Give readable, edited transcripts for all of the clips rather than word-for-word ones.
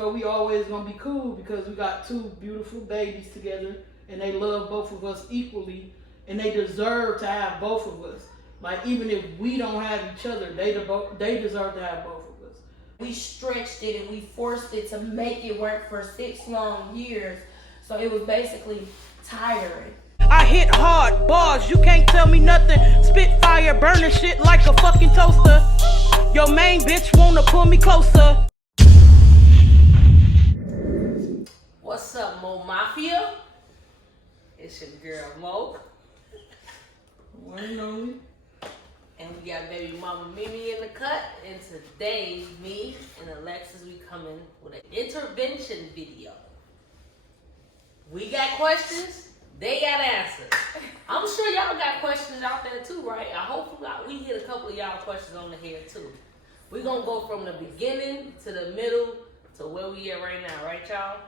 know, we always gonna be cool because we got two beautiful babies together and they love both of us equally and they deserve to have both of us. Like, even if we don't have each other, they deserve to have both of us. We stretched it and we forced it to make it work for 6 long years. So it was basically tiring. I hit hard bars, you can't tell me nothing. Spit fire, burning shit like a fucking toaster. Your main bitch wanna pull me closer. What's up, Mo Mafia? It's your girl Mo. One and only. And we got baby mama Mimi in the cut. And today, me and Alexis, we coming with an intervention video. We got questions, they got answers. I'm sure y'all got questions out there too, right? I hope we hit a couple of y'all questions on the head too. We're gonna go from the beginning to the middle to where we at right now, right y'all?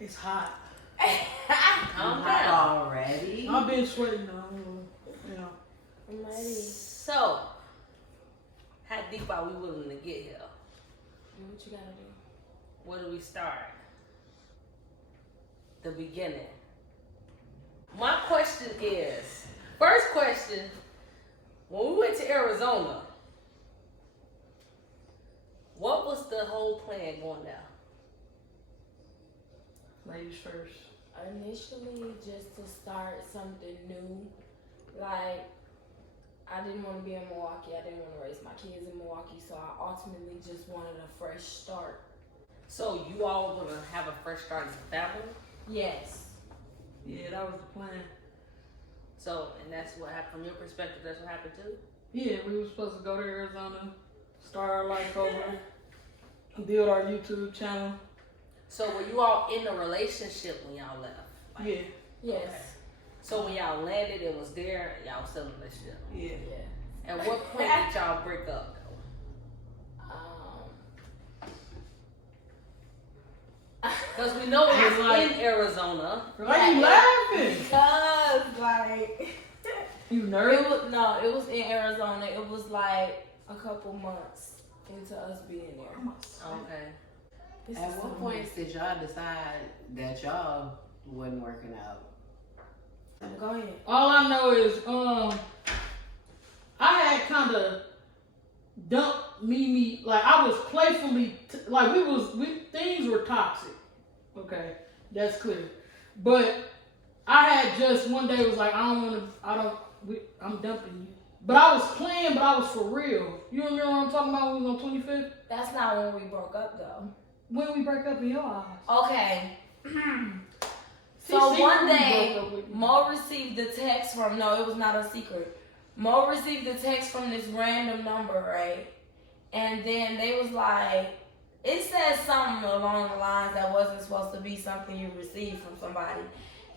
It's hot. Calm down. Already? I've been sweating though. You know. I'm ready. So, how deep are we willing to get here? What you gotta do? Where do we start? The beginning. My question is, first question, when we went to Arizona, what was the whole plan going down? Ladies first. Initially, just to start something new. Like, I didn't want to be in Milwaukee. I didn't want to raise my kids in Milwaukee. So I ultimately just wanted a fresh start. So you all want to have a fresh start as a family? Yes. Yeah, that was the plan. So, and that's what happened, from your perspective, that's what happened too? Yeah, we were supposed to go to Arizona, start our life over, build our YouTube channel. So were you all in a relationship when y'all left? Like, Yeah. Yes. Okay. So when y'all landed, it was there, and y'all was still in a relationship? Yeah. Yeah. At what point did y'all break up though? Because we know it was like, in Arizona. Why you laughing? Because, like, You nervous? it was in Arizona. It was like a couple months into us being there. Okay. At what point did y'all decide that y'all wasn't working out? Go ahead. All I know is, I had kind of dumped Mimi, like I was playfully, like things were toxic. Okay, that's clear. But I had just one day was like, I'm dumping you. But I was playing, but I was for real. You remember what I'm talking about when we was on 25th? That's not when we broke up, though. When we break up in your eyes. Okay. So one day, Mo received a text from, no, it was not a secret. Mo received a text from this random number, right? And then they was like, it said something along the lines that wasn't supposed to be something you received from somebody.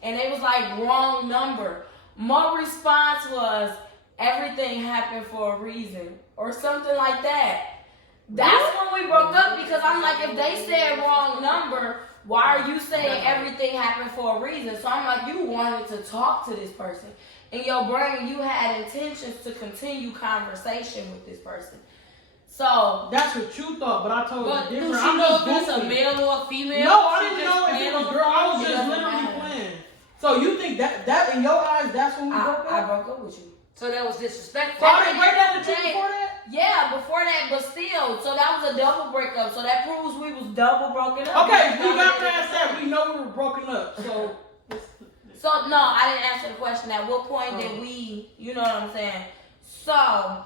And they was like, wrong number. Mo's response was, everything happened for a reason, or something like that. That's when we broke up, because I'm like, if they said wrong number, why are you saying everything happened for a reason? So I'm like, you wanted to talk to this person. In your brain, you had intentions to continue conversation with this person. So that's what you thought, but I told you different. Do she know if it's a male or a female? No, I didn't know if it was a girl. I was just literally playing. So you think that in your eyes, that's when we broke up? I broke up with you. So that was disrespectful. So I didn't break up with you before that? Yeah, before that, but still. So that was a double breakup. So that proves we was double broken up. Okay, we got past that. We know we were broken up. So no, I didn't answer the question. At what point did we, you know what I'm saying? So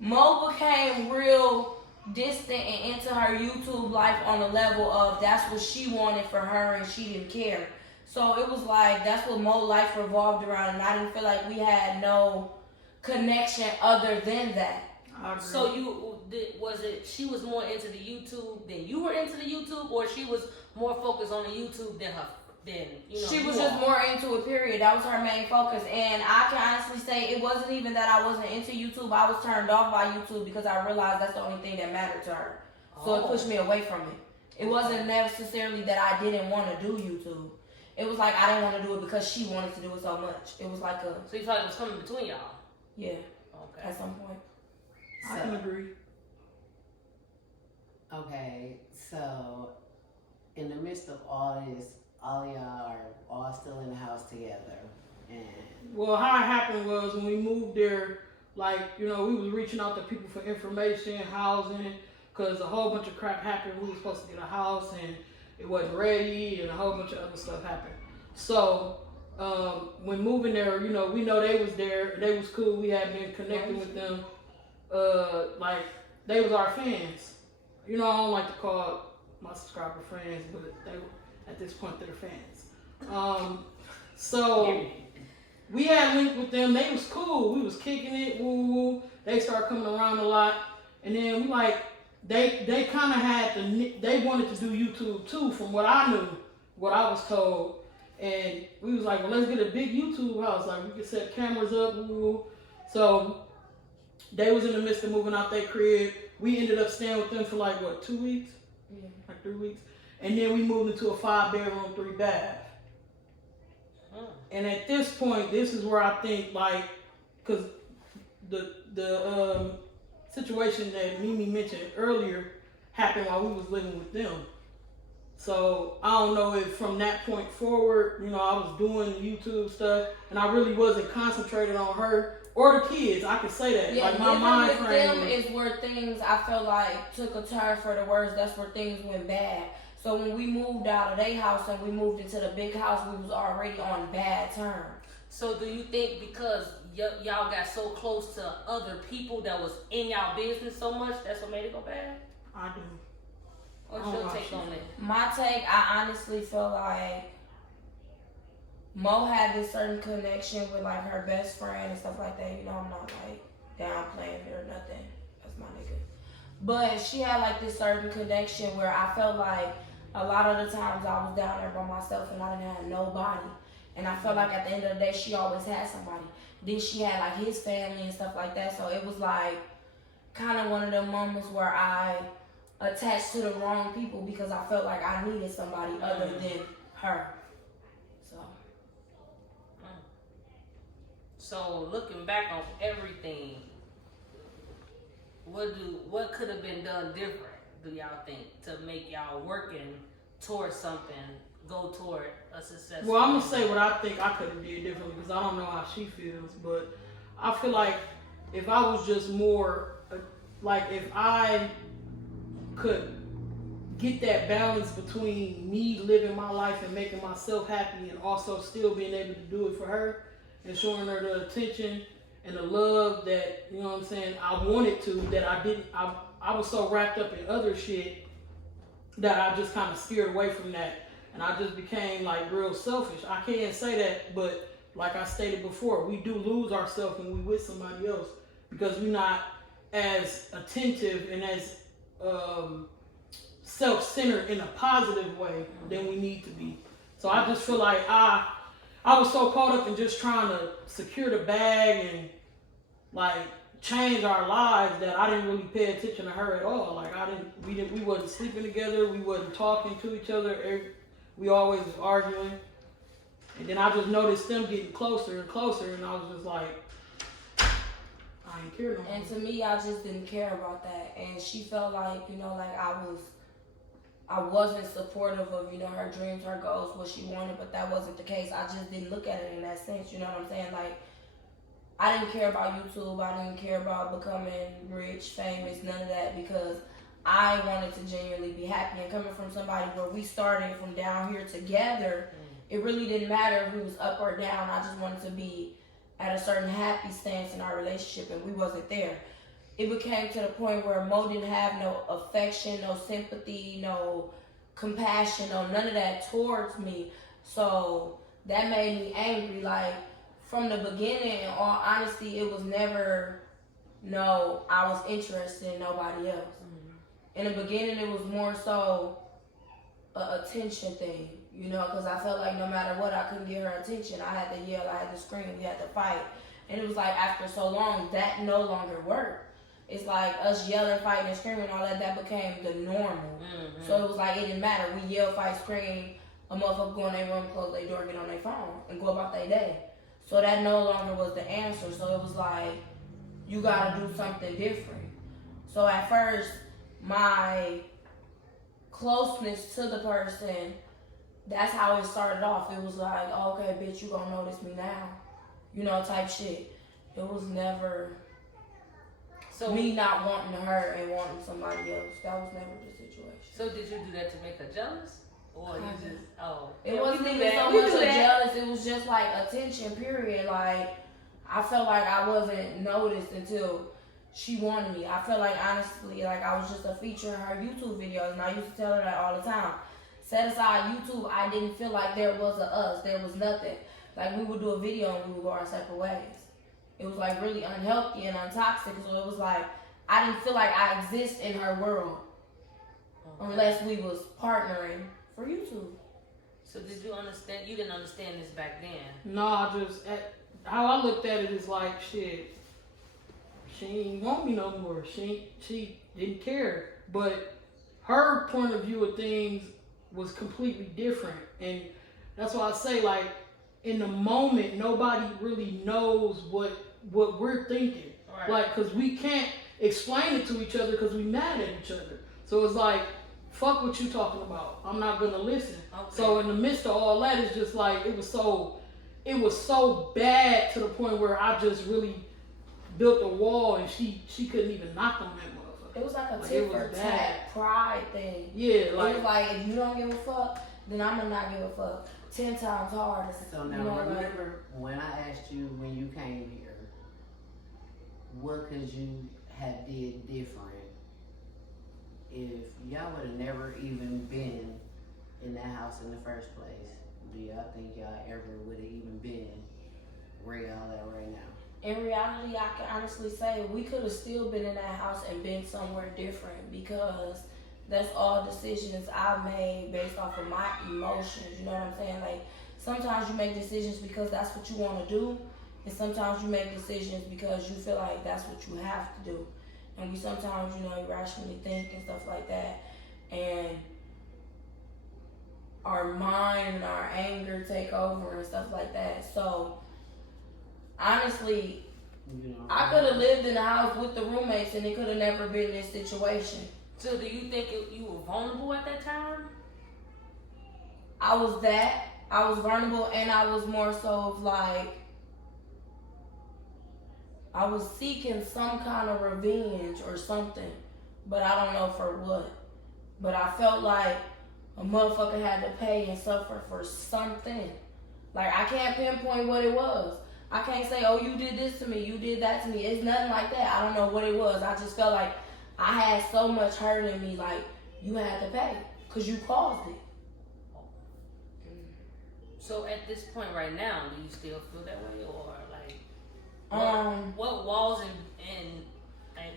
Mo became real distant and into her YouTube life on the level of that's what she wanted for her and she didn't care. So it was like that's what Mo life revolved around, and I didn't feel like we had no connection other than that. So she was more into the YouTube than you were into the YouTube, or she was more focused on the YouTube than her? She was just more into it, period. That was her main focus. And I can honestly say it wasn't even that I wasn't into YouTube. I was turned off by YouTube because I realized that's the only thing that mattered to her. So it pushed me away from it. It wasn't necessarily that I didn't want to do YouTube. It was like I didn't want to do it because she wanted to do it so much. It was like a... So you felt like it was coming between y'all? Yeah. Okay. At some point. I can agree. Okay, so midst of all this, all y'all are all still in the house together. And well, how it happened was when we moved there, like, you know, we was reaching out to people for information, housing, because a whole bunch of crap happened. We were supposed to get a house and it wasn't ready, and a whole bunch of other stuff happened. So when moving there, you know, we know they was there, they was cool. We had been connecting with them. Like, they was our fans. You know, I don't like to call my subscriber friends, but they, at this point, they're fans. So we had linked with them. They was cool. We was kicking it. Woo woo. They started coming around a lot, and then we like they kind of had they wanted to do YouTube too, from what I knew, what I was told, and we was like, well, let's get a big YouTube house. Like, we could set cameras up. Woo woo. So they was in the midst of moving out their crib. We ended up staying with them for like, what, 2 weeks? Yeah. Like 3 weeks. And then we moved into a 5-bedroom, 3-bath. And at this point, this is where I think, like, because the situation that Mimi mentioned earlier happened while we was living with them. So I don't know if from that point forward, you know, I was doing YouTube stuff, and I really wasn't concentrated on her or the kids. I could say that. Yeah, like, my mind living with frame them is where things, I felt like, took a turn for the worse. That's where things went bad. So when we moved out of their house and we moved into the big house, we was already on bad terms. So do you think because y'all got so close to other people that was in y'all business so much, that's what made it go bad? I do. What's your take on it? My take, I honestly feel like Mo had this certain connection with like her best friend and stuff like that. You know, I'm not like downplaying it or nothing. That's my nigga. But she had like this certain connection where I felt like a lot of the times I was down there by myself and I didn't have nobody. And I felt like at the end of the day, she always had somebody. Then she had like his family and stuff like that. So it was like kind of one of the moments where I attached to the wrong people because I felt like I needed somebody other than her. So looking back on everything, what could have been done different, do y'all think, to make y'all working towards something, go toward a successful? Well, I'm gonna say what I think I could have did differently because I don't know how she feels, but I feel like if I was just more, like if I could get that balance between me living my life and making myself happy and also still being able to do it for her and showing her the attention and the love that, you know what I'm saying, I wanted to, that I didn't, I was so wrapped up in other shit that I just kind of steered away from that. And I just became like real selfish. I can't say that, but like I stated before, we do lose ourselves when we with somebody else because we're not as attentive and as self-centered in a positive way than we need to be. So I just feel like I was so caught up in just trying to secure the bag and like change our lives that I didn't really pay attention to her at all. Like we wasn't sleeping together, we wasn't talking to each other. We always was arguing. And then I just noticed them getting closer and closer, and I was just like, I ain't care no more. And to me, I just didn't care about that. And she felt like, you know, like I wasn't supportive of, you know, her dreams, her goals, what she wanted, but that wasn't the case. I just didn't look at it in that sense, you know what I'm saying? Like, I didn't care about YouTube. I didn't care about becoming rich, famous, none of that, because I wanted to genuinely be happy. And coming from somebody where we started from down here together, it really didn't matter if we was up or down. I just wanted to be at a certain happy stance in our relationship, and we wasn't there. It became to the point where Mo didn't have no affection, no sympathy, no compassion, no none of that towards me. So that made me angry. Like, from the beginning, in all honesty, it was never, no, I was interested in nobody else. In the beginning, it was more so a attention thing, you know, because I felt like no matter what, I couldn't get her attention. I had to yell, I had to scream, we had to fight. And it was like after so long, that no longer worked. It's like us yelling, fighting, and screaming, all that became the normal. So it was like, it didn't matter. We yell, fight, scream, a motherfucker go in their room, close their door, get on their phone, and go about their day. So that no longer was the answer. So it was like, you gotta do something different. So at first, my closeness to the person, that's how it started off. It was like, oh, okay, bitch, you gonna notice me now, you know, type shit. It was never me not wanting her and wanting somebody else. That was never the situation. So did you do that to make her jealous? Or you just, It wasn't even so much jealous, it was just like attention, period. Like, I felt like I wasn't noticed until she wanted me. I felt like, honestly, like I was just a feature in her YouTube videos, and I used to tell her that all the time. Set aside YouTube, I didn't feel like there was a us, there was nothing. Like, we would do a video and we would go our separate ways. It was like really unhealthy and untoxic, so it was like, I didn't feel like I exist in her world unless we was partnering for YouTube. So did you understand? You didn't understand this back then. No, how I looked at it is like, shit, she ain't want me no more. She didn't care. But her point of view of things was completely different. And that's why I say, like, in the moment, nobody really knows what we're thinking. Right. Like, because we can't explain it to each other because we mad at each other. So it's like, fuck what you talking about. I'm not going to listen. Okay. So in the midst of all that, it's just like, it was so bad to the point where I just really built a wall and she couldn't even knock on that motherfucker. It was like a tit for tat pride thing. Yeah, like, it was like, if you don't give a fuck, then I'm gonna not give a fuck 10 times harder. So now, you know, remember when I asked you when you came here, what could you have did different if y'all would have never even been in that house in the first place? Do y'all think y'all ever would have even been where y'all at right now? In reality, I can honestly say we could have still been in that house and been somewhere different, because that's all decisions I made based off of my emotions. You know what I'm saying? Like, sometimes you make decisions because that's what you want to do, and sometimes you make decisions because you feel like that's what you have to do. And we sometimes, you know, irrationally think and stuff like that, and our mind and our anger take over and stuff like that. So honestly, I could have lived in the house with the roommates and it could have never been this situation. So do you think you were vulnerable at that time? I was vulnerable, and I was more so of like, I was seeking some kind of revenge or something, but I don't know for what. But I felt like a motherfucker had to pay and suffer for something. Like, I can't pinpoint what it was. I can't say, oh, you did this to me, you did that to me. It's nothing like that. I don't know what it was. I just felt like I had so much hurt in me, like, you had to pay because you caused it. So at this point right now, do you still feel that way, or like, what walls and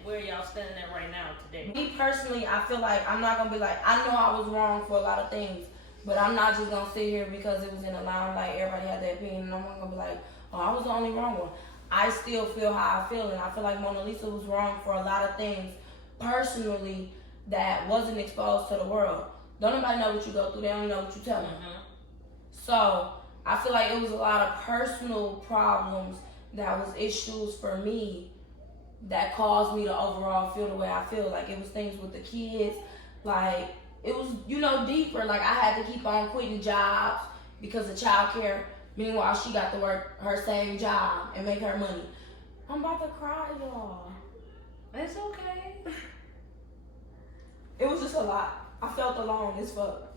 where y'all standing at right now today? Me personally, I feel like I'm not gonna be like, I know I was wrong for a lot of things, but I'm not just gonna sit here because it was in the limelight, everybody had their opinion, and I'm not gonna be like, oh, I was the only wrong one. I still feel how I feel, and I feel like Mona Lisa was wrong for a lot of things personally that wasn't exposed to the world. Don't nobody know what you go through, they only know what you tell them. Mm-hmm. So I feel like it was a lot of personal problems that was issues for me that caused me to overall feel the way I feel. Like, it was things with the kids, like, it was, you know, deeper. Like, I had to keep on quitting jobs because of childcare. Meanwhile, she got to work her same job and make her money. I'm about to cry, y'all. It's okay. It was just a lot. I felt alone as fuck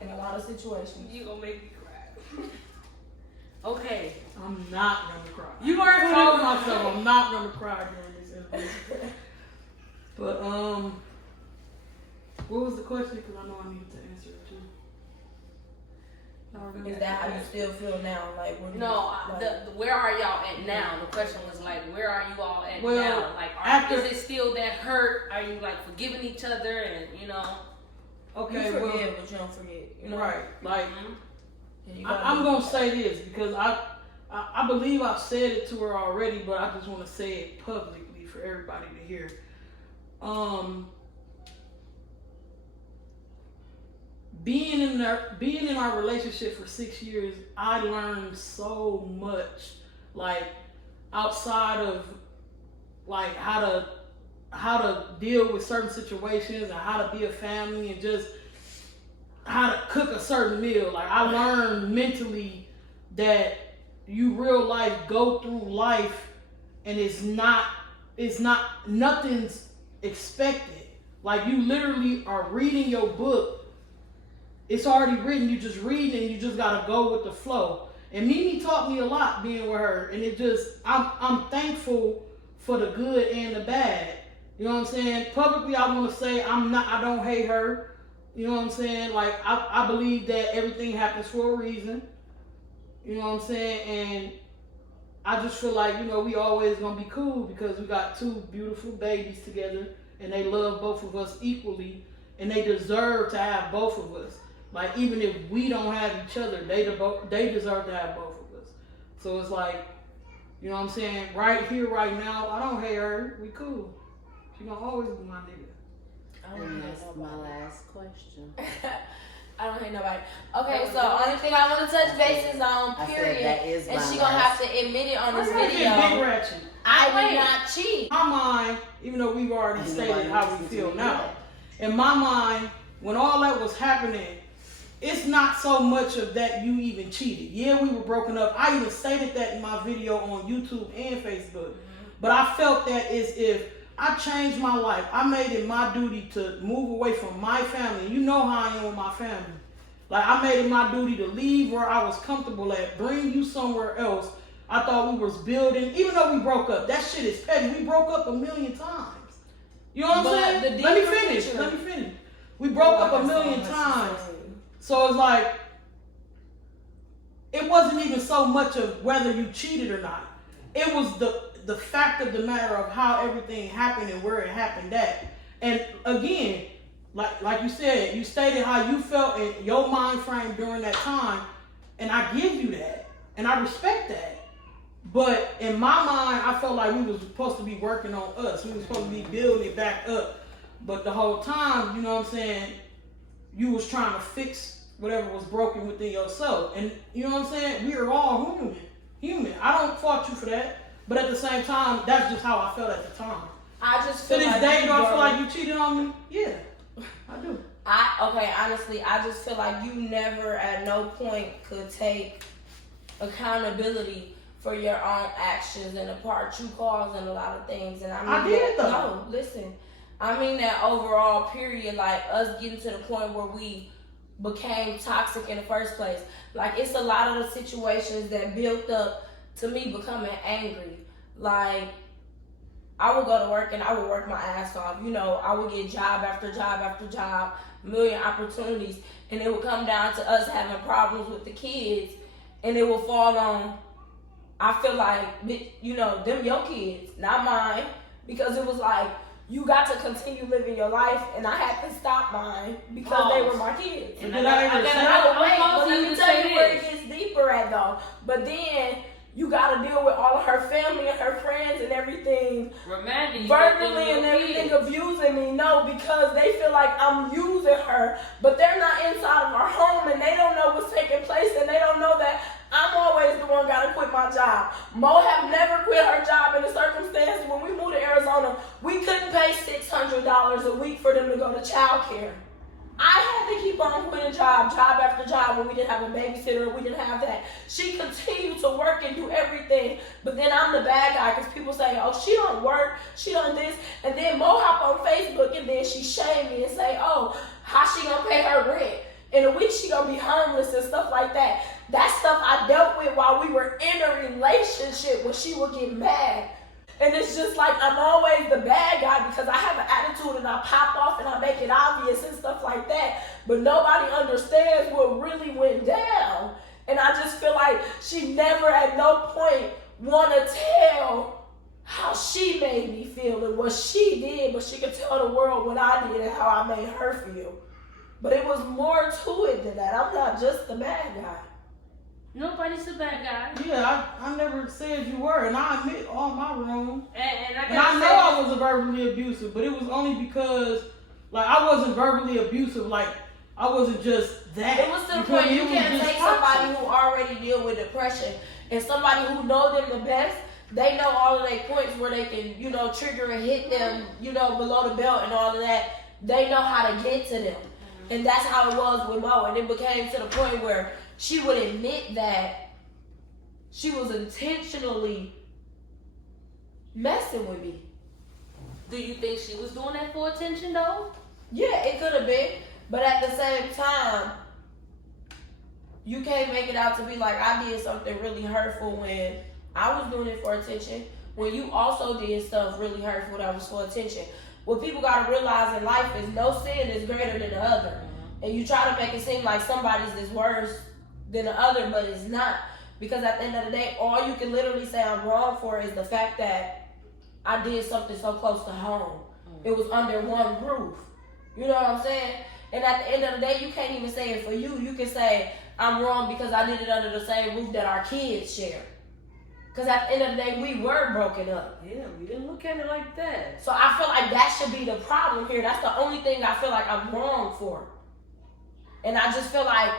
in a lot of situations. You gonna make me cry. Okay. I'm not gonna cry. You are I told myself I'm not gonna cry during this interview. But what was the question? Because I know I needed to answer it too. Is that how you still feel now? Like, what do No, you, like, where are y'all at now? The question was like, where are you all at Well, now? Like, after- is it still that hurt? Are you like forgiving each other and you know? you forgive, but you don't forget. You know? Right. Like, And you I'm gonna say this because I believe I've said it to her already, but I just want to say it publicly for everybody to hear. Being in our relationship for 6 years, I learned so much, like, outside of like how to how to deal with certain situations and how to be a family and just how to cook a certain meal. Like I learned mentally that you real life go through life and nothing's expected. Like you literally are reading your book. It's already written, you just read it and you just gotta go with the flow. And Mimi taught me a lot being with her, and I'm thankful for the good and the bad. You know what I'm saying? Publicly, I want to say I don't hate her. You know what I'm saying? Like, I believe that everything happens for a reason. You know what I'm saying? And I just feel like, we always going to be cool because we got two beautiful babies together and they love both of us equally and they deserve to have both of us. Like, even if we don't have each other, they deserve to have both of us. So it's like, you know what I'm saying? Right here, right now, I don't hate her. We cool. She gonna always be my nigga. And that's my last question. I don't hate nobody. Okay, so only thing I want to touch bases on, period, and she gonna have to admit it on this video. Big ratchet. I did not cheat. In my mind, even though we've already stated how we feel now, in my mind, when all that was happening, it's not so much of that you even cheated. Yeah, we were broken up. I even stated that in my video on YouTube and Facebook. But I felt that as if I changed my life. I made it my duty to move away from my family. You know how I am with my family. Like, I made it my duty to leave where I was comfortable at, bring you somewhere else. I thought we was building, even though we broke up. That shit is petty. We broke up 1,000,000 times. You know what I'm saying? Let me finish. We broke up 1,000,000 times. So it's like, it wasn't even so much of whether you cheated or not. It was the fact of the matter of how everything happened and where it happened at. And again, like you said, you stated how you felt in your mind frame during that time, and I give you that, and I respect that. But in my mind, I felt like we was supposed to be working on us. We was supposed to be building it back up. But the whole time, you know what I'm saying, you was trying to fix whatever was broken within yourself. And you know what I'm saying? We are all human. I don't fault you for that. But at the same time, that's just how I felt at the time. I just feel to this like day, do I feel like you cheated on me? Yeah, I do. Honestly, I just feel like you never at no point could take accountability for your own actions and the part you caused in a lot of things. And I did though. No, listen. I mean that overall period, like us getting to the point where we became toxic in the first place. Like, it's a lot of the situations that built up to me becoming angry. Like, I would go to work and I would work my ass off. I would get job after job after job, million opportunities, and it would come down to us having problems with the kids, and it would fall on, I feel like, them your kids, not mine, because it was like, you got to continue living your life, and I had to stop mine because they were my kids. And but let me tell you where it gets deeper at, though. But then you got to deal with all of her family and her friends and everything, verbally and everything, abusing me. No, because they feel like I'm using her, but they're not inside of our home, and they don't know what's taking place, and they don't know that I'm always the one got to quit my job. Mo have never quit her job in the circumstance. When we moved to Arizona, we couldn't pay $600 a week for them to go to child care. I had to keep on quitting job after job when we didn't have a babysitter, we didn't have that. She continued to work and do everything, but then I'm the bad guy because people say, oh, she don't work, she done this, and then Mo hop on Facebook and then she shame me and say, oh, how she gonna pay her rent? In a week she gonna be homeless and stuff like that. That stuff I dealt with while we were in a relationship when she would get mad. And it's just like I'm always the bad guy because I have an attitude and I pop off and I make it obvious and stuff like that. But nobody understands what really went down. And I just feel like she never at no point want to tell how she made me feel and what she did, but she could tell the world what I did and how I made her feel. But it was more to it than that. I'm not just the bad guy. Nobody's the bad guy. Yeah, I never said you were, and I admit all my wrong. And I know I was verbally abusive, but it was only because, like, I wasn't verbally abusive. Like, I wasn't just that. It was to the point you can't take somebody who already deal with depression and somebody who know them the best they know all of their points where they can, you know, trigger and hit them, you know, below the belt and all of that. They know how to get to them. And that's how it was with Mo. And it became to the point where she would admit that she was intentionally messing with me. Do you think she was doing that for attention though? Yeah, it could have been. But at the same time, you can't make it out to be like I did something really hurtful when I was doing it for attention, when you also did stuff really hurtful that was for attention. What people gotta realize in life is no sin is greater than the other. And you try to make it seem like somebody's is worse than the other, but it's not. Because at the end of the day, all you can literally say I'm wrong for is the fact that I did something so close to home. It was under one roof. You know what I'm saying? And at the end of the day, you can't even say it for you. You can say, I'm wrong because I did it under the same roof that our kids share. Because at the end of the day, we were broken up. Yeah, we didn't look at it like that. So I feel like that should be the problem here. That's the only thing I feel like I'm wrong for. And I just feel like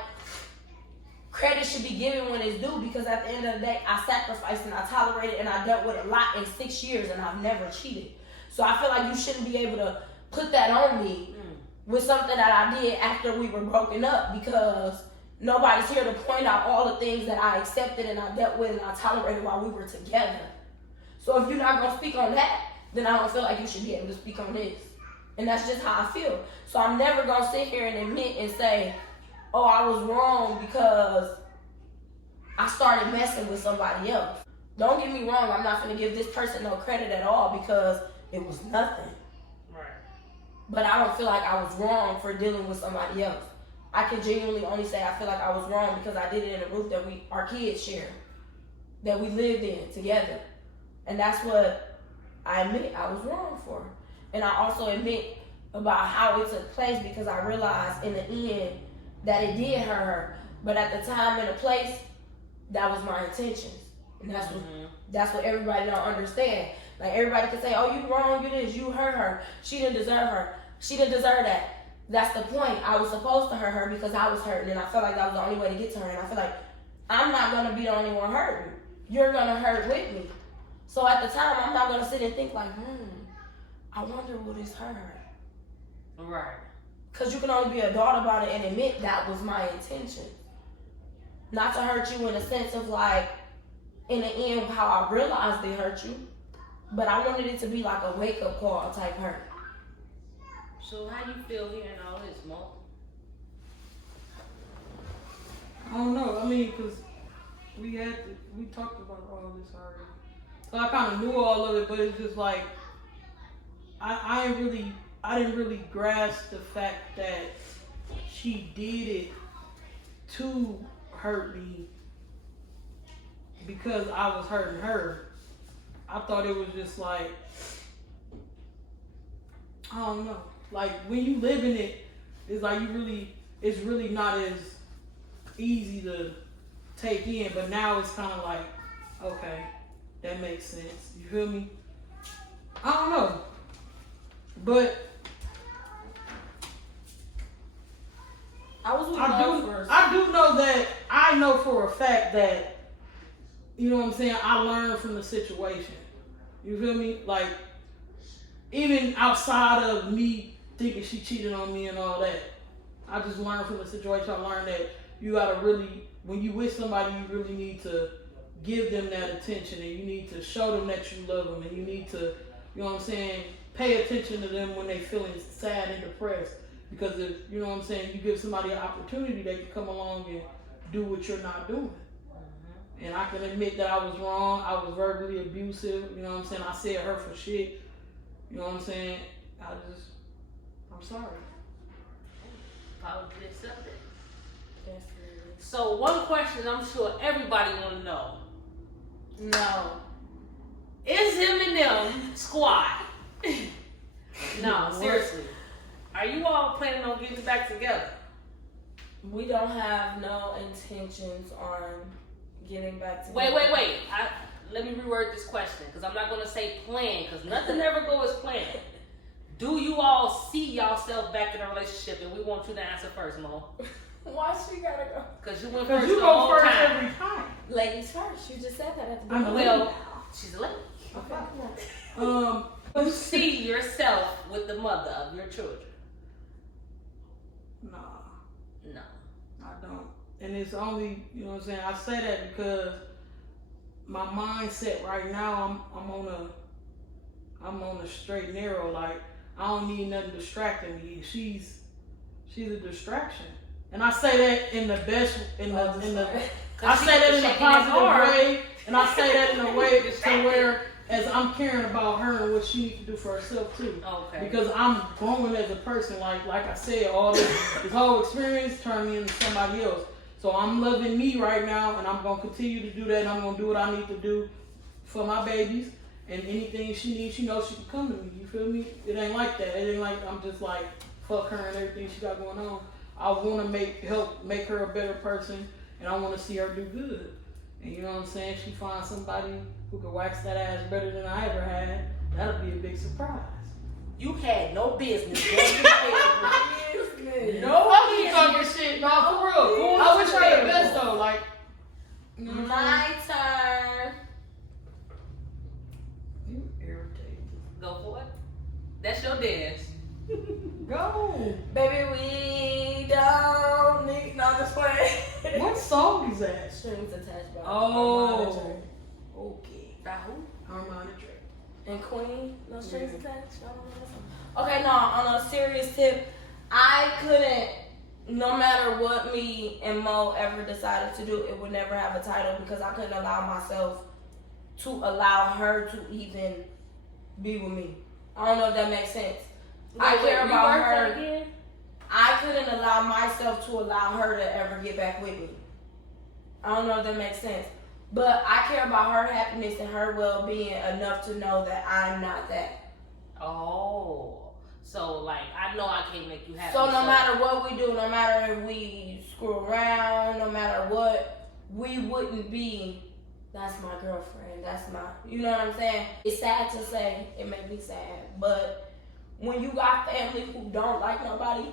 credit should be given when it's due, because at the end of the day, I sacrificed and I tolerated and I dealt with a lot in 6 years and I've never cheated. So I feel like you shouldn't be able to put that on me with something that I did after we were broken up, because nobody's here to point out all the things that I accepted and I dealt with and I tolerated while we were together. So if you're not going to speak on that, then I don't feel like you should be able to speak on this. And that's just how I feel. So I'm never going to sit here and admit and say, oh, I was wrong because I started messing with somebody else. Don't get me wrong, I'm not going to give this person no credit at all because it was nothing. Right. But I don't feel like I was wrong for dealing with somebody else. I can genuinely only say I feel like I was wrong because I did it in a roof that our kids share, that we lived in together. And that's what I admit I was wrong for. And I also admit about how it took place, because I realized in the end that it did hurt her. But at the time and the place, that was my intentions. And that's what everybody don't understand. Like, everybody can say, oh, you wrong, you this, you hurt her. She didn't deserve her. She didn't deserve that. That's the point. I was supposed to hurt her because I was hurting, and I felt like that was the only way to get to her. And I feel like I'm not going to be the only one hurting. You're going to hurt with me. So at the time, I'm not going to sit and think like, I wonder what this hurt her. Right. Because you can only be adult about it and admit that was my intention. Not to hurt you in a sense of like, in the end, how I realized they hurt you. But I wanted it to be like a wake-up call type hurt. So how you feel hearing all this, Mo? I don't know. I mean, because we talked about all this already. So I kind of knew all of it, but it's just like, I didn't really grasp the fact that she did it to hurt me because I was hurting her. I thought it was just like, I don't know. Like, when you live in it, it's like it's really not as easy to take in. But now it's kind of like, okay, that makes sense. You feel me? I don't know. But I do know that I know for a fact that, you know what I'm saying, I learned from the situation. You feel me? Like, even outside of me thinking she cheated on me and all that, I just learned from the situation. I learned that you gotta really, when you with somebody, you really need to give them that attention, and you need to show them that you love them, and you need to, you know what I'm saying, pay attention to them when they feeling sad and depressed. Because if, you know what I'm saying, you give somebody an opportunity, they can come along and do what you're not doing. And I can admit that I was wrong. I was verbally abusive. You know what I'm saying? I said hurtful shit. You know what I'm saying? I'm sorry. Apology accepted. So one question I'm sure everybody want to know. No. Is m.msquadd? No, seriously. Are you all planning on getting back together? We don't have no intentions on getting back together. Wait. Let me reword this question, because I'm not going to say plan, because nothing ever goes as planned. Do you all see yourself back in a relationship? And we want you to answer first, Mo. Why she gotta go? Because you went first you the go whole first time. every time. Ladies first. You just said that at the I'm beginning. Well, She's a lady. Okay. You see yourself with the mother of your children? Nah, No. I don't. And it's only, you know what I'm saying, I say that because my mindset right now, I'm on a straight and narrow. Like, I don't need nothing distracting me. She's a distraction. And I say that in the best, I say that in a positive way, and I say that in a way to where as I'm caring about her and what she needs to do for herself too. Okay. Because I'm growing as a person. Like I said, all this whole experience turned me into somebody else. So I'm loving me right now, and I'm gonna continue to do that. And I'm gonna do what I need to do for my babies, and anything she needs, she knows she can come to me. You feel me? It ain't like that. It ain't like I'm just like fuck her and everything she got going on. I want to help make her a better person, and I want to see her do good. And you know what I'm saying? She finds somebody who can wax that ass better than I ever had. That'll be a big surprise. You had no business. No, I keep talking shit, no, for real. I wish her the best though. Like, you know what I'm My turn. You irritating. Go for it. That's your dance. Go. Baby, we don't need no display. What song is that? Strings attached by Oh. Okay. By who? Harmonic Track. and Queen, no strings attached. Y'all don't know that song? Okay, no, on a serious tip, I couldn't, no matter what me and Mo ever decided to do, it would never have a title because I couldn't allow myself to allow her to even be with me. I don't know if that makes sense. I care about her. Again? I couldn't allow myself to allow her to ever get back with me. I don't know if that makes sense. But I care about her happiness and her well-being enough to know that I'm not that. Oh. So, like, I know I can't make you happy. So no matter what we do, no matter if we screw around, no matter what, we wouldn't be, that's my girlfriend, that's my, you know what I'm saying? It's sad to say, it made me sad, but when you got family who don't like nobody,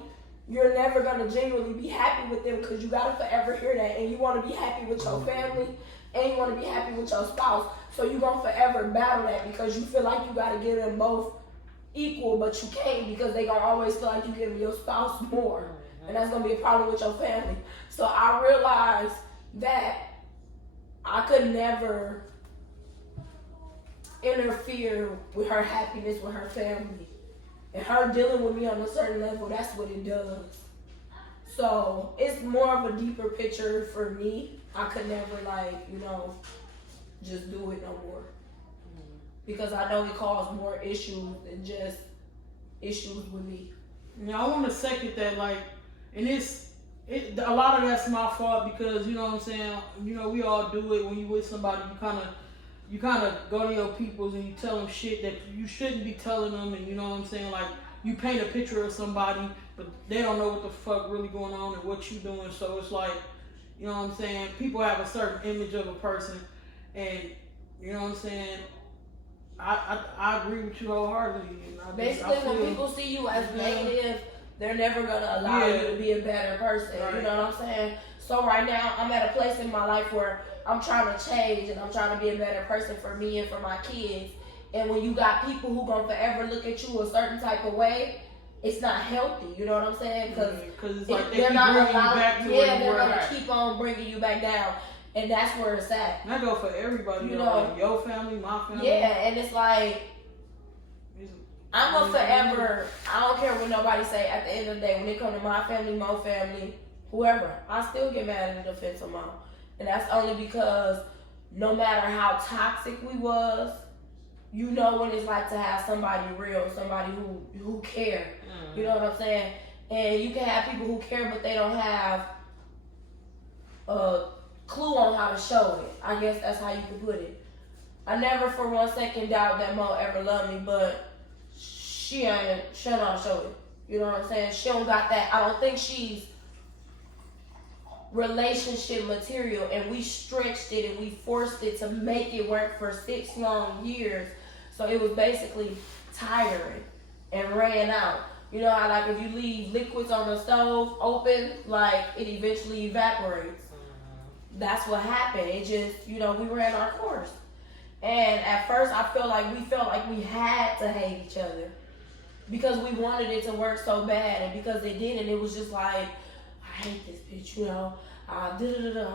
you're never gonna genuinely be happy with them because you gotta forever hear that, and you wanna be happy with your family, and you wanna be happy with your spouse, so you gonna forever battle that because you feel like you gotta give them both equal, but you can't because they gonna always feel like you giving your spouse more, and that's gonna be a problem with your family. So I realized that I could never interfere with her happiness with her family, and her dealing with me on a certain level. That's what it does. So it's more of a deeper picture for me. I could never just do it no more. Because I know it caused more issues than just issues with me. Yeah, I want to second that, and a lot of that's my fault because, you know what I'm saying, we all do it when you with somebody, you kind of go to your peoples and you tell them shit that you shouldn't be telling them, and you know what I'm saying, like, you paint a picture of somebody, but they don't know what the fuck really going on and what you doing, so it's like, you know what I'm saying, people have a certain image of a person, and, you know what I'm saying, I agree with you wholeheartedly. And basically, when people see you as negative, they're never going to allow you to be a better person. Right. You know what I'm saying? So right now, I'm at a place in my life where I'm trying to change and I'm trying to be a better person for me and for my kids. And when you got people who going to forever look at you a certain type of way, it's not healthy. You know what I'm saying? Because it's like they're not bringing you back to where you were. They're going to keep on bringing you back down. And that's where it's at. And I go for everybody, you know, like your family, my family. Yeah, and it's like, I'm gonna forever, I don't care what nobody say at the end of the day, when it comes to my family, Mo family, whoever, I still get mad in the defense of Mo. And that's only because no matter how toxic we was, you know what it's like to have somebody real, somebody who care. You know what I'm saying? And you can have people who care, but they don't have clue on how to show it. I guess that's how you can put it. I never for one second doubt that Mo ever loved me, but she don't know how to show it. You know what I'm saying? She don't got that. I don't think she's relationship material, and we stretched it and we forced it to make it work for 6 long years. So it was basically tiring and ran out. You know how like if you leave liquids on the stove open, like it eventually evaporates. That's what happened. It just, we ran our course. And at first, we felt like we had to hate each other because we wanted it to work so bad, and because it didn't, it was just like, I hate this bitch, you know. I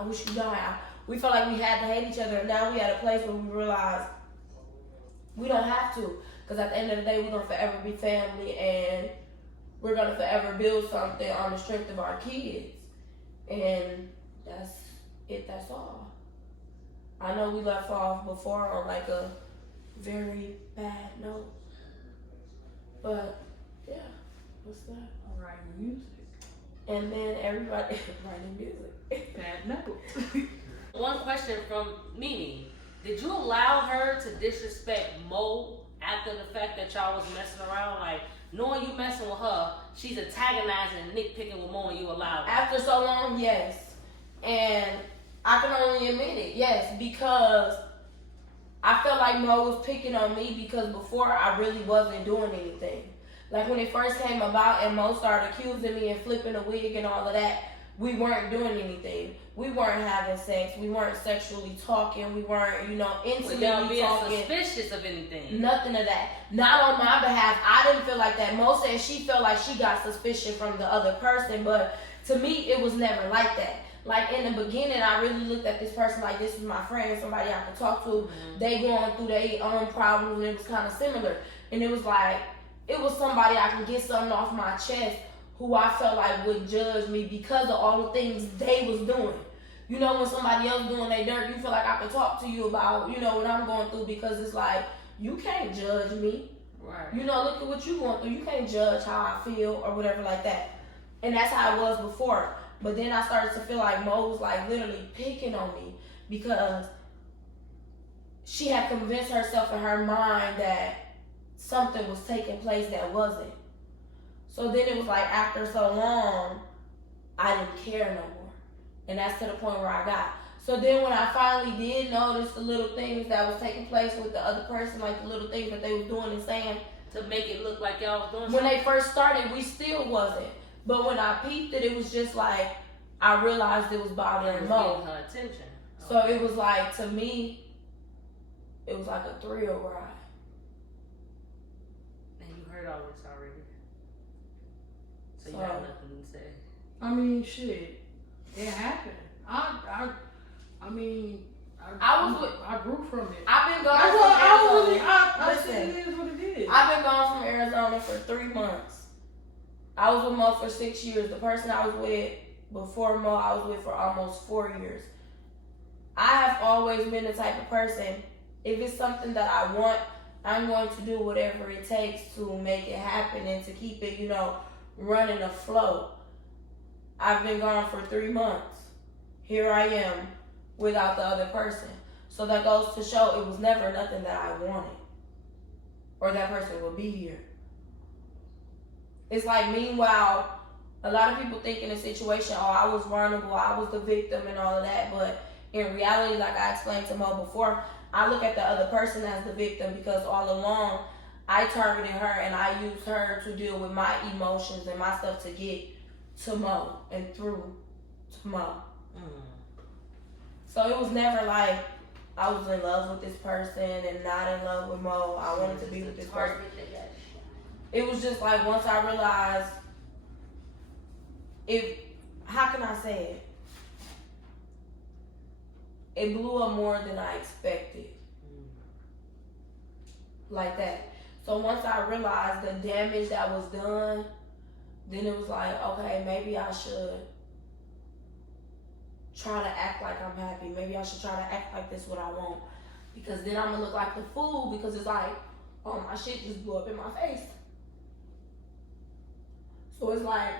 wish you died. We felt like we had to hate each other, and now we at a place where we realize we don't have to, because at the end of the day, we're gonna forever be family, and we're gonna forever build something on the strength of our kids, and that's it. That's all. I know we left off before on like a very bad note, but yeah, what's that? All right, music. And then everybody writing music. Bad note. One question from Mimi. Did you allow her to disrespect Mo after the fact that y'all was messing around? Like, knowing you messing with her, she's antagonizing and nitpicking with Mo, and you allowed it. After so long, yes. And I can only admit it, yes, because I felt like Mo was picking on me because before I really wasn't doing anything. Like when it first came about and Mo started accusing me and flipping a wig and all of that, we weren't doing anything. We weren't having sex. We weren't sexually talking. We weren't, intimately Without being talking. suspicious of anything. Nothing of that. Not on my behalf. I didn't feel like that. Mo said she felt like she got suspicion from the other person, but to me, it was never like that. Like in the beginning, I really looked at this person like this was my friend, somebody I could talk to. Mm-hmm. They going through their own problems, and it was kind of similar. And it was like, it was somebody I can get something off my chest who I felt like would judge me because of all the things they was doing. When somebody else doing their dirt, you feel like I could talk to you about, what I'm going through, because it's like, you can't judge me. Right. Look at what you going through. You can't judge how I feel or whatever like that. And that's how it was before. But then I started to feel like Mo was like literally picking on me because she had convinced herself in her mind that something was taking place that wasn't. So then it was like after so long, I didn't care no more. And that's to the point where I got. So then when I finally did notice the little things that was taking place with the other person, like the little things that they was doing and saying. To make it look like y'all was doing something? When they first started, we still wasn't. But when I peeped it was just like, I realized it was bothering Mo. Her attention. So it was like, to me, it was like a thrill ride. And you heard all this already. So you have nothing to say. I mean, shit. It happened. I grew from it. I've been gone from Arizona. Listen, it is what it is. I've been gone from Arizona for 3 months. I was with Mo for 6 years. The person I was with before Mo, I was with for almost 4 years. I have always been the type of person, if it's something that I want, I'm going to do whatever it takes to make it happen and to keep it, running afloat. I've been gone for 3 months. Here I am without the other person. So that goes to show it was never nothing that I wanted. Or that person would be here. It's like, meanwhile, a lot of people think in a situation, I was vulnerable, I was the victim and all of that. But in reality, like I explained to Mo before, I look at the other person as the victim because all along, I targeted her and I used her to deal with my emotions and my stuff to get to Mo and through to Mo. So it was never like I was in love with this person and not in love with Mo. I wanted to be with this person. It was just like once I realized how can I say it? It blew up more than I expected. Like that. So once I realized the damage that was done, then it was like, okay, maybe I should try to act like I'm happy. Maybe I should try to act like this what I want. Because then I'm going to look like the fool because it's like, my shit just blew up in my face. So it's like,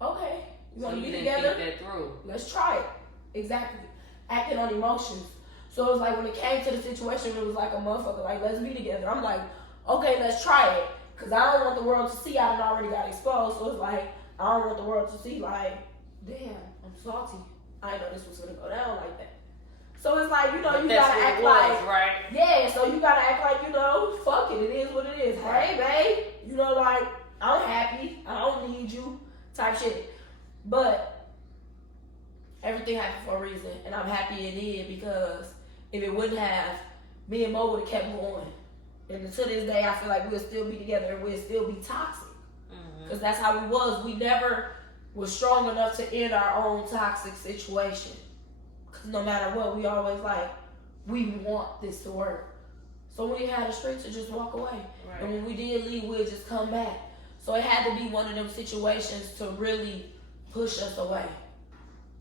okay, you want to be together? Think that through. Let's try it. Exactly. Acting on emotions. So it was like when it came to the situation, it was like a motherfucker, like, let's be together. I'm like, okay, let's try it. Because I don't want the world to see I done already got exposed. So it's like, I don't want the world to see, like, damn, I'm salty. I didn't know this was going to go down like that. So it's like, you got to act like, right? Yeah, so you got to act like, fuck it. It is what it is. Hey, babe. Like, I'm happy. I don't need you type shit. But everything happened for a reason. And I'm happy it did because if it wouldn't have, me and Mo would have kept going. And to this day, I feel like we'll still be together and we'll still be toxic. Because that's how we was. We never was strong enough to end our own toxic situation. Because no matter what, we always like, we want this to work. So we had the strength to just walk away. Right. And when we did leave, we'd just come back. So it had to be one of them situations to really push us away.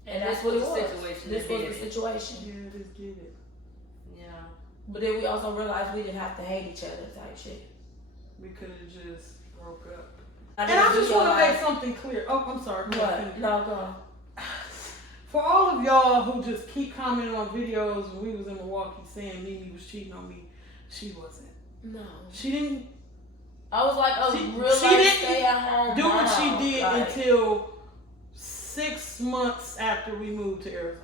And that's what it was. This was the situation. Yeah, just get it. Yeah. But then we also realized we didn't have to hate each other type shit. We could have just broke up. And I just want to make something clear. Oh, I'm sorry. What? No, go on. For all of y'all who just keep commenting on videos when we was in Milwaukee saying Mimi was cheating on me, she wasn't. No. She didn't. I was like, She real life didn't stay at home. do what she did like, until 6 months after we moved to Arizona.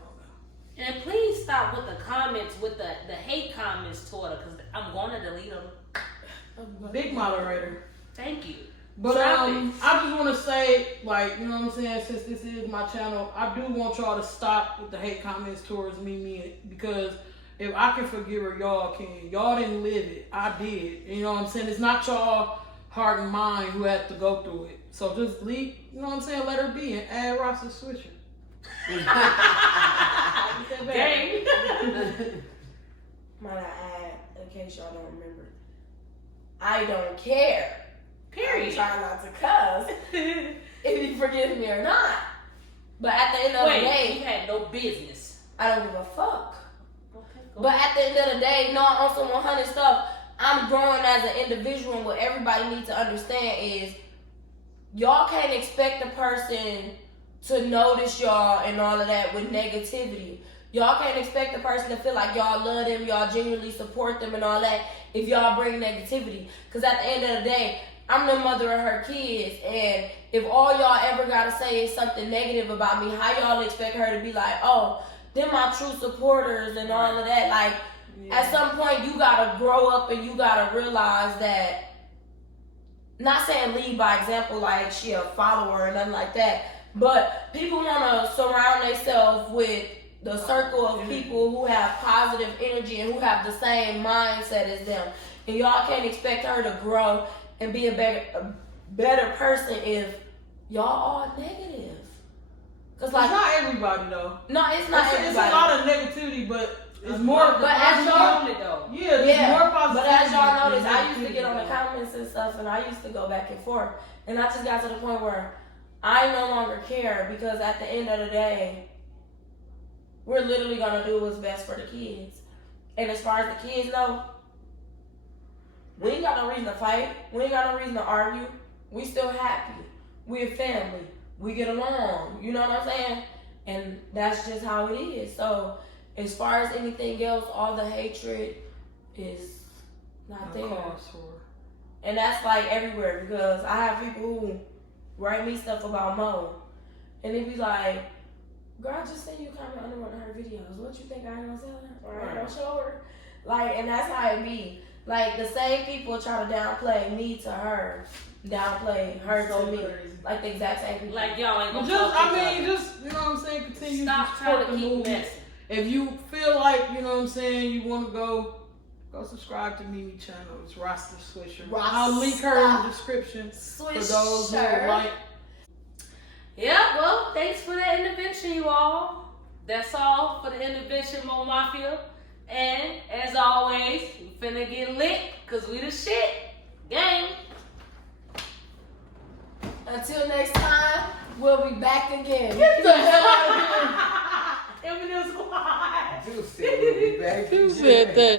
And please stop with the comments, with the hate comments toward her, because I'm going to delete them. Big moderator. Thank you. But Drop it. I just want to say, like, you know what I'm saying, since this is my channel, I do want y'all to stop with the hate comments towards Mimi, because if I can forgive her, y'all can. Y'all didn't live it. I did. You know what I'm saying? It's not y'all heart and mind who had to go through it. So just leave, you know what I'm saying, let her be and add Ross and Swisher. Dang. Might I add, in case y'all don't remember, I don't care. Period. I'm trying not to cuss if you forgive me or not. But at the end of the day, you had no business. I don't give a fuck. Okay, But at the end of the day, no, on some 100 stuff, I'm growing as an individual, and what everybody needs to understand is y'all can't expect a person to notice y'all and all of that with negativity. Y'all can't expect a person to feel like y'all love them, y'all genuinely support them and all that if y'all bring negativity. Because at the end of the day, I'm the mother of her kids, and if all y'all ever gotta say is something negative about me, how y'all expect her to be like, oh, they're my true supporters and all of that? Like, at some point, you gotta grow up and you gotta realize that, not saying lead by example like she a follower or nothing like that, but people wanna surround themselves with the circle of people who have positive energy and who have the same mindset as them. And y'all can't expect her to grow and be a better person if y'all all negative. Cause like, it's not everybody though. No, it's not everybody. It's a lot of negativity, but it's more. But as y'all, more positivity. But as y'all notice, I used to get on the comments and stuff, and I used to go back and forth, and I just got to the point where I no longer care, because at the end of the day, we're literally gonna do what's best for the kids. And as far as the kids know, we ain't got no reason to fight. We ain't got no reason to argue. We still happy. We're family. We get along. You know what I'm saying? And that's just how it is. So as far as anything else, all the hatred is not there. And that's like everywhere, because I have people who write me stuff about Mo, and they be like, girl, I just seen you comment under one of her videos. What you think I ain't gonna tell her? Or I ain't gonna show her? Like, and that's how it be. Like, the same people try to downplay me to her, downplay her to me. Crazy. Like, the exact same people. Like, y'all ain't gonna just, talk I to mean, each other. just, you know what I'm saying, continue Stop to trying support to the keep movie. messing. If you feel like, you know what I'm saying, you want to go subscribe to Mimi channel. It's Roster Swisher. I'll link her in the description for those who would like. Yeah, well, thanks for that intervention, you all. That's all for the intervention, Mo Mafia. And as always, we finna get lit, because we the shit. Gang. Until next time, we'll be back again. Get the hell out of here. M.squadd. You said we'll be back. You said that.